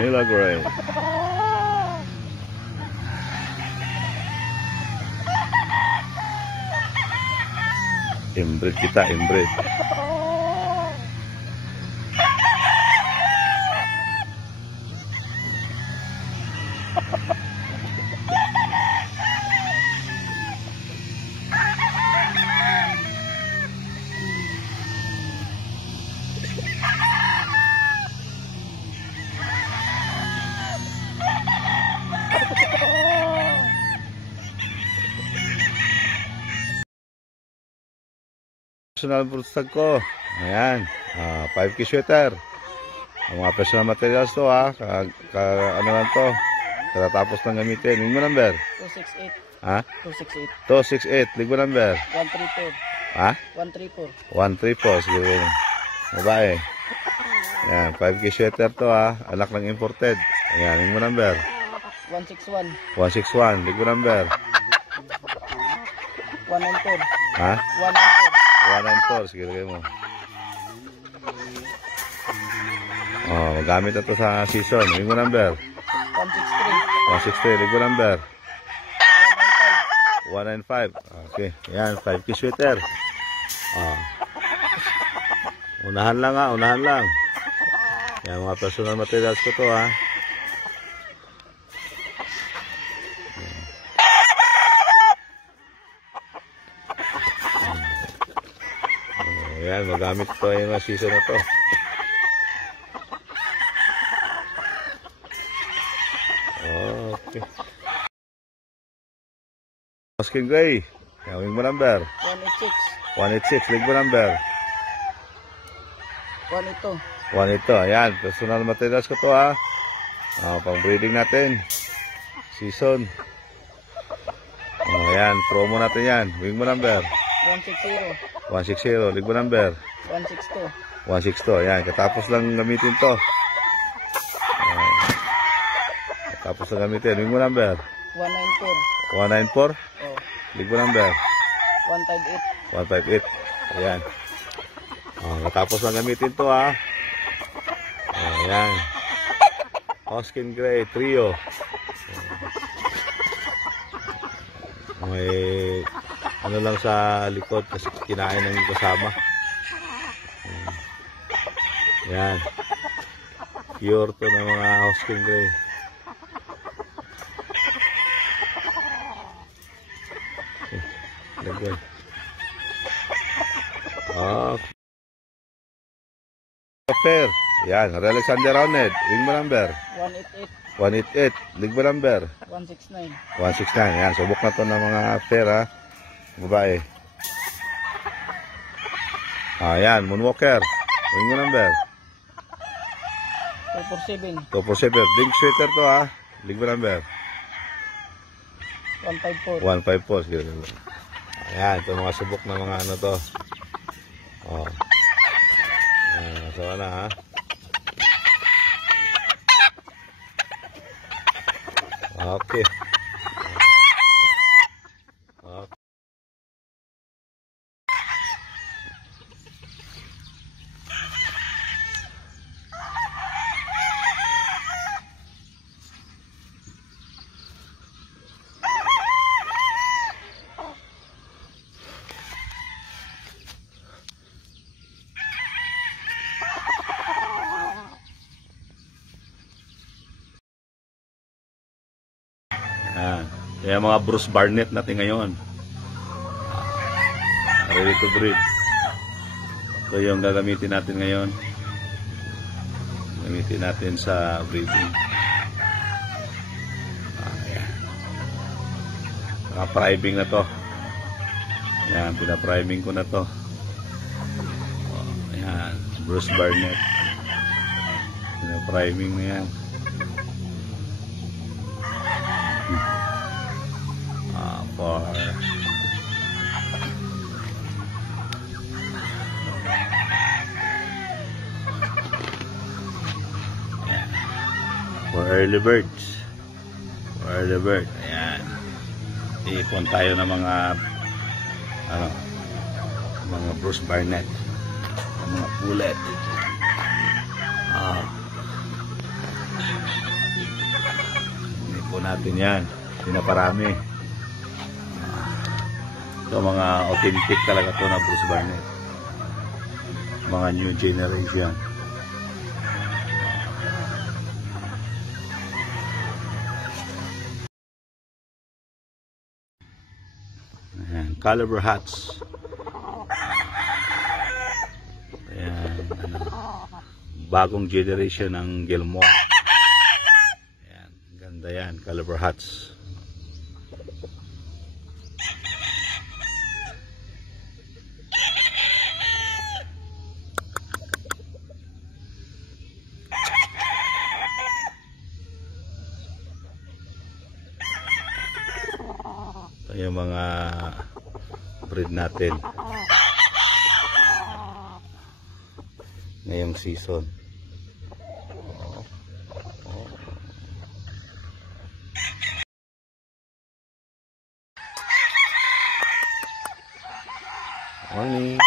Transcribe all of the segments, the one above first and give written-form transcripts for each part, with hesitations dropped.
Manila Gray. Inbreed kita, inbreed. Personal broodstag ko. Ayan. 5K sweater. Ang mga personal materials to ha. Ano lang to. Katatapos ng gamitin. Linggo number. 268. Ha? 268. 268. Linggo number. 134. Ha? 134. 134. Sige. Babae. Ayan. 5K sweater to ha. Anak ng imported. Ayan. Linggo number. 161. 161. Linggo number. 194. Ha? 194. 194, sige lagay mo. Magamit na ito sa season. Linggo number. 163. 163, linggo number. 195. Okay, yan, 5K sweater. Unahan lang ha, unahan lang. Yan, mga personal materials ko to ha. Ayan, magamit ito yung season na to. Okay. Husky Gray. Linggo mo number. 186. 186. Linggo number. 182. 182. Ayan, personal materials ko to ha. Pang breeding natin. Season. Ayan, promo natin yan. Linggo number. 160. 160, linggo number. 162. 162, ayan. Katapos lang gamitin to. Katapos lang gamitin. Linggo number. 194. 194. Oh. Linggo number. 158. 158. Ayan. Katapos lang gamitin to ha. Ayan. Husky Gray Trio. May ano lang sa likod kasi kinain ng kasama. Yan. Pure to ng mga Husky Gray. Lagyan. Fair. Yan. Alexander Rounded. Ring mo number. 188. 188. Lig mo number. 169. 169. Yan. Subok na to ng mga fair ha. Babae. Ayan, Moonwalker. Ring mo number. 247. 247. Dink sweater to ha. Lig mo number. 154. 154. Sige. Ayan, ito mga subok na mga ano to. Ayan, sawa na ha. Okay. Kaya mga Bruce Barnett natin ngayon. Ready to breed. Ito yung gagamitin natin ngayon. Gamitin natin sa breeding. Ayan. Naka-priming na to. Ayan, pina-priming ko na to. Ayan, Bruce Barnett. Pina-priming na yan. For early birds. For early bird. Ayan. Ipon tayo ng mga mga Bruce Barnett. Mga pulet. natin yan. Pinaparami. Ito mga authentic talaga to na Bruce Barnett. Mga new generation. Ayan, caliber hats. Ayan, bagong generation ng Gilmore. Ayan, ganda yan, caliber hats. Ito yung mga breed natin ngayong season. Morning.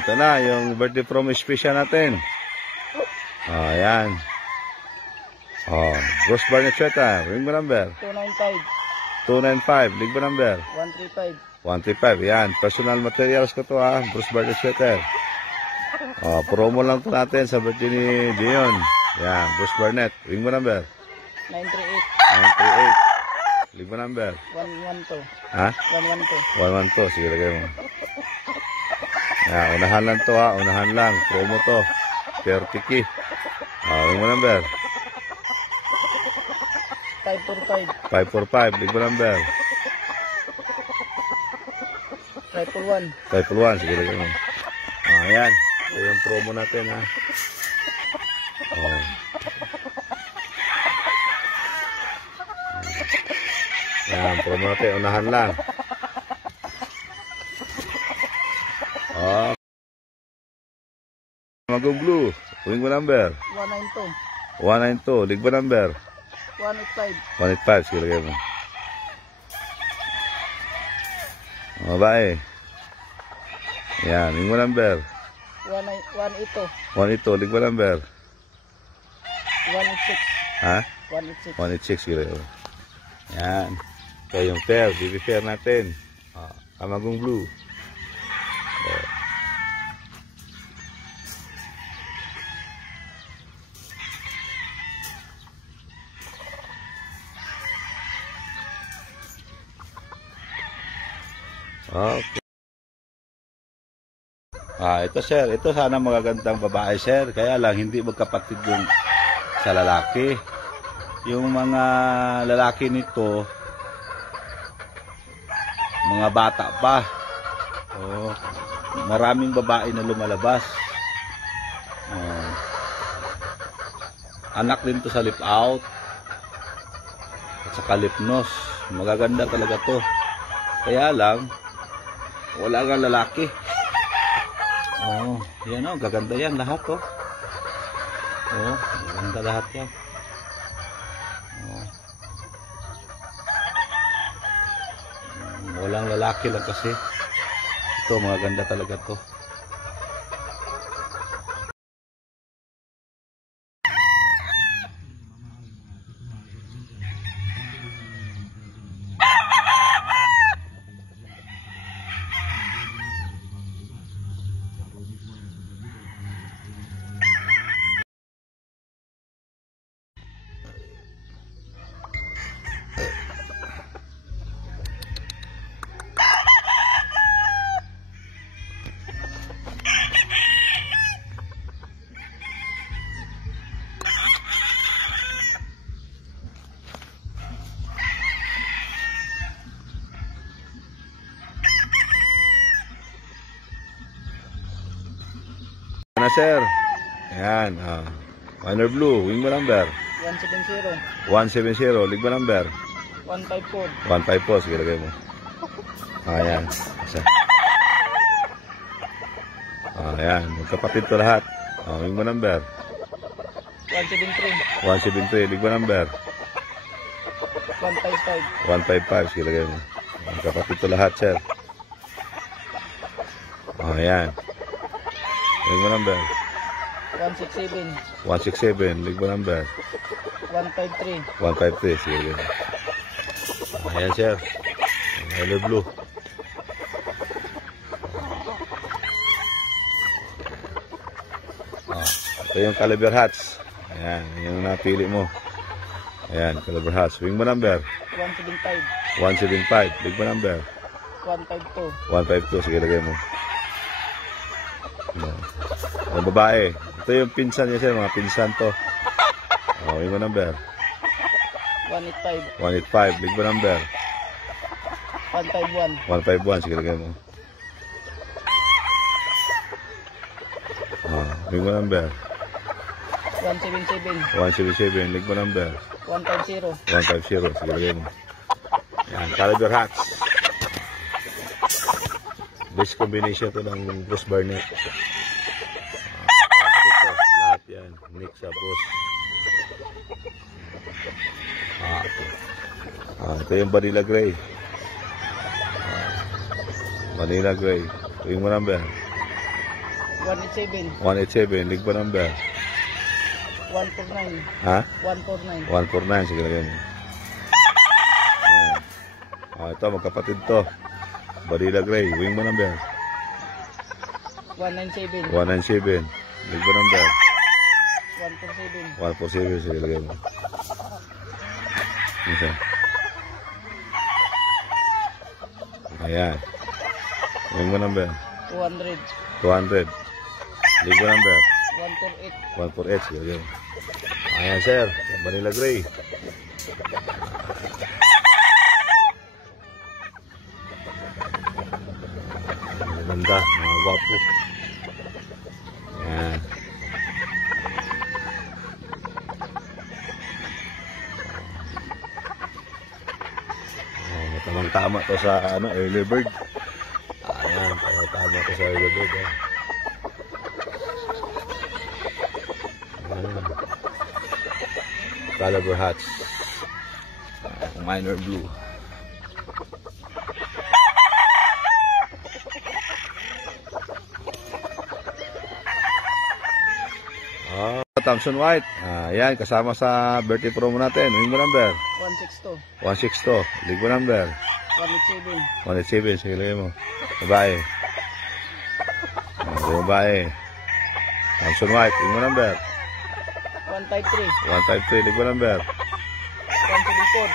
Ito na yung birthday promise special natin. Ayan. Bruce Barnett sweater. Ring mo number. 295. 295. Ring mo number. 135. 135. Yan. Personal materials ko to Bruce Barnett sweater. Promo lang to natin sa birthday ni Dion. Yan. Bruce Barnett. Ring mo number. 938. 938. Ring mo number. 112. Ha? 112. 112. Sige, lagay mo. Yan. Unahan lang to Unahan lang. Promo to. 30K. Ring mo number. 545. 545. Ring mo number. 541. 541. Sige, lagay mo. Ayan. Ito yung promo natin Yan, promo natin. Unahan lang. Magong blue. Ring mo number. 192. 192. Ring mo number. 185. 185. Sige, lagay mo. Babae. Yan. Ring mo number. 182. 182. Ring mo number. 186. Ha? 186. 186. Sige, lagay mo. Yan. Ito yung pair. Baby pair natin. Kamagong blue. Okay. Ito sir, ito sana magagandang babae sir, kaya lang hindi magkapatid yung sa lalaki. Yung mga lalaki nito, mga bata pa. Maraming babae na lumalabas. Anak din to sa lip out at saka lip nose. Magaganda talaga to. Kaya lang wala kang lalaki. Yan gaganda yan lahat gaganda lahat yan. Walang lalaki lang kasi. Ito magaganda talaga to. sir. Ayan. Minor blue. Wing mo number. 170. 170. Ligba number. 154. 154. Sige, lagay mo. Ayan. Isa. Ayan. Magkapatid to lahat. Wing mo number. 173. 173. Ligba number. 155. 155. Sige, lagay mo. Magkapatid to lahat, sir. Ayan. Ligba number. 167. 167. Ligba number. 153. 153. Sige, lagay mo. Ayan, sir. Hello blue. Ito yung caliber hats. Ayan, yung napili mo. Ayan, caliber hats. Wing mo number. 175. 175. Big mo number. 152. 152. Sige, lagay mo. Ayan. Ang babae. Ito yung pinsan niya, sir. Mga pinsan to. Wing mo number. 185. 185. Big mo number. 151. 151. Sige, lagay mo. Big mo number. 177. 177. Big mo number. 150. 150. Sige, lagay mo. Ayan, caliber hats. Best combination to ng Bruce Barnett. Ito, lahat yan. Mix sa Bruce. Ito yung Vanilla Gray. Vanilla Gray. Wing mo number. 187. 187. Lig mo number. 149. Ha? 149. 149. Sige, lagay mo. Ito, magkapatid to. Vanilla Gray. Wing mo number. 197. 197. Lig mo number. 147. 147. Sige, lagay mo. Isa. Ayan. Wing mo number. 200. 200. Lig mo number. 148. 148. Sige, lagay mo. Ayan, sir. Vanilla Gray. Ganda. Mga gwapo. Ayan. Tamang-tama to sa early bird. Ayan, tamang-tama to sa early bird. Ayan. Caliber hats. Minor blue. Thompson White. Ayan, kasama sa birthday promo natin. Wing mo number. 162. 162. Lig mo number. 187. 187. Sige, lagay mo. Babae. Babae. Thompson White. Wing mo number. 153. 153. Lig mo number. 174.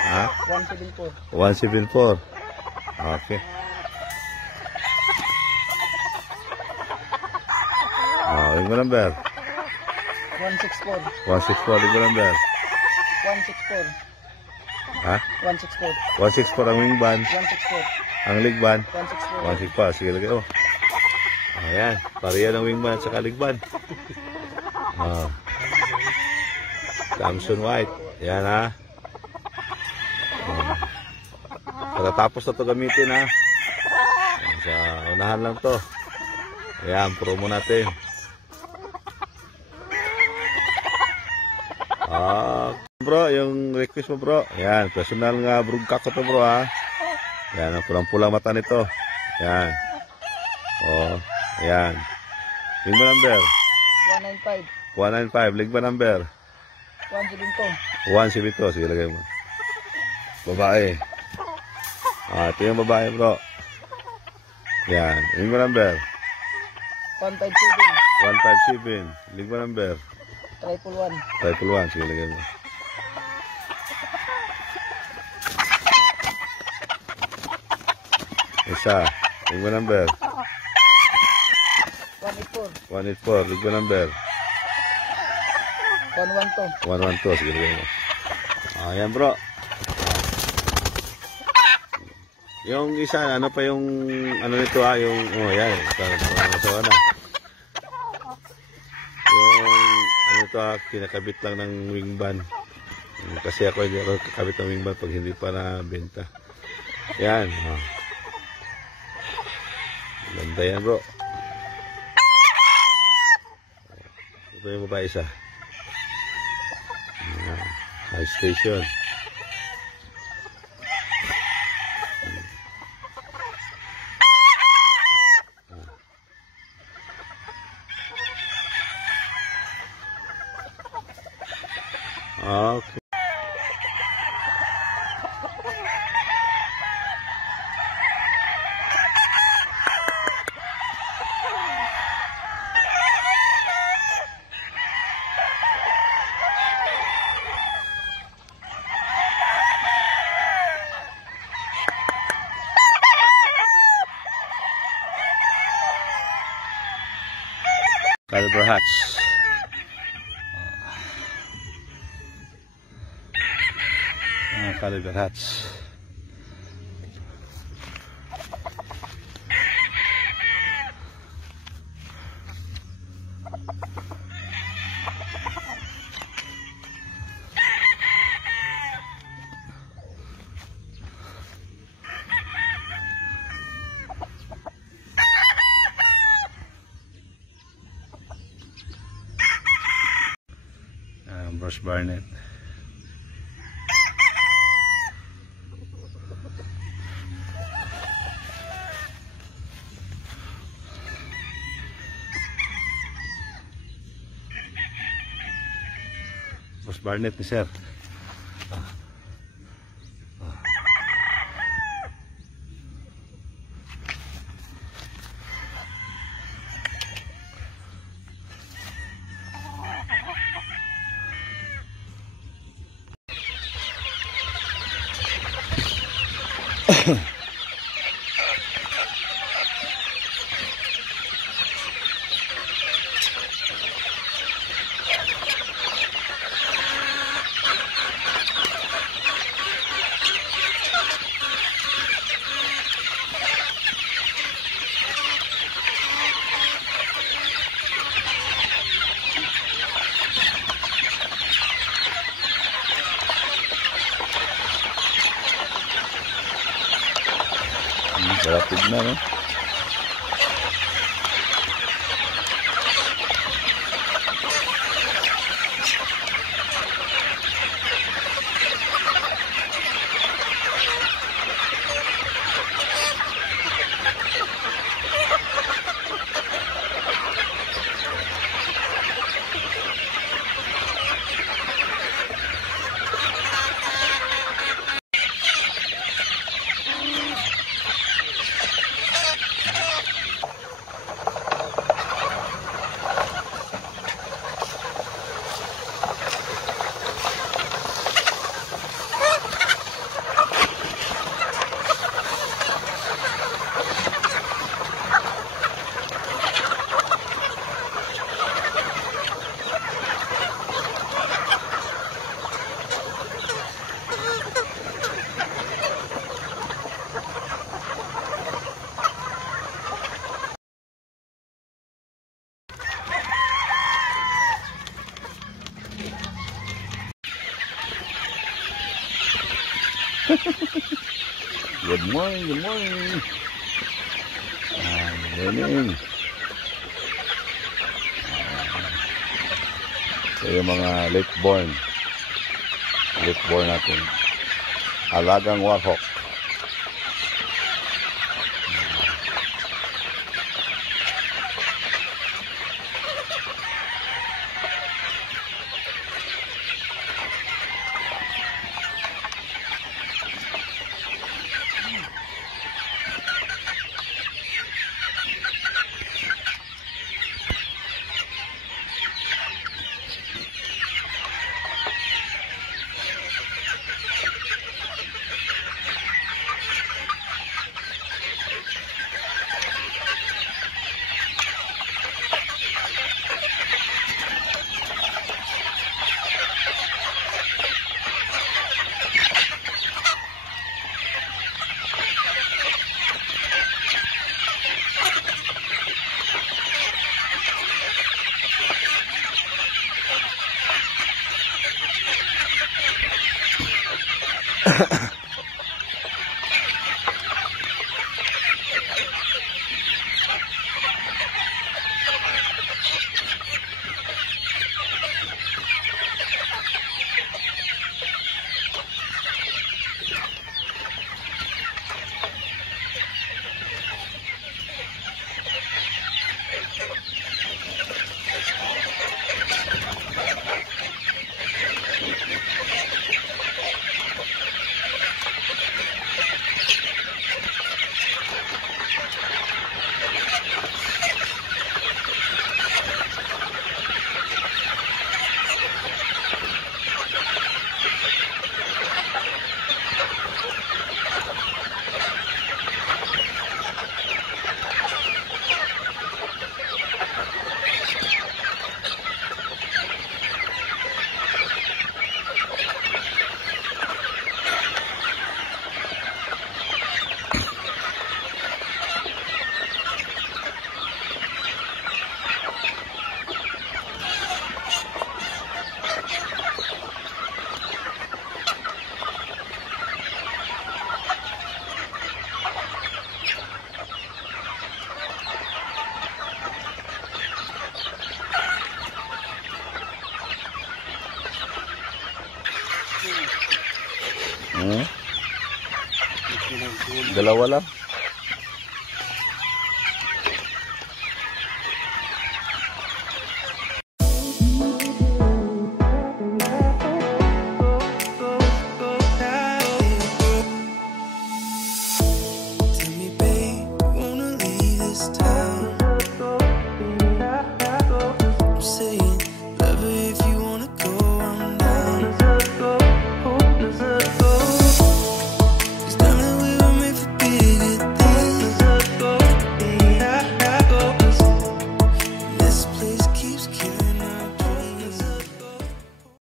Ha? 174. 174. Okay. Wing mo number. 164. 164. Lig mo number. 164. Ha? 164. 164 ang wing band. 164. Ang lig band. 164. 164. Sige, lagay mo. Ayan. Pareha ng wing band at saka lig band. Thompson White. Ayan, ha. Pagkatapos na ito gamitin, ha. Sa unahan lang to. Ayan, promo natin. Bro, yung request mo, bro. Ayan, personal nga broodcock ko to, bro, ha. Ayan, ang pulang-pulang mata nito. Ayan. Ayan. Lig ba number? 195. 195. Lig ba number? 172. 172. Sige, lagay mo. Babae. Ito yung babae, bro. Ayan. Lig ba number? 157. 157. Lig ba number? 111. 111. Sige, lagay mo. Isa. Lig ba number? 184. 184. Lig ba number? 112. 112. Sige, lagay mo. Ayan, bro. Yung isa, ano pa yung, ano nito, yung, yan. Masawa na. to kinakabit lang ng wing ban. Kasi ako hindi ako kakabit ng wing ban pag hindi pa nabenta. Yan. Ganda yan bro. Ito yung babae isa. High station. Okay. Caliber hatch. Caliber hatch. Brush Barnett. Brush Barnett ni sir. Sarap tignan, no? Good morning, good morning. Morning. Ito yung mga late born natin. Alagang warhawk. Dalawa lang.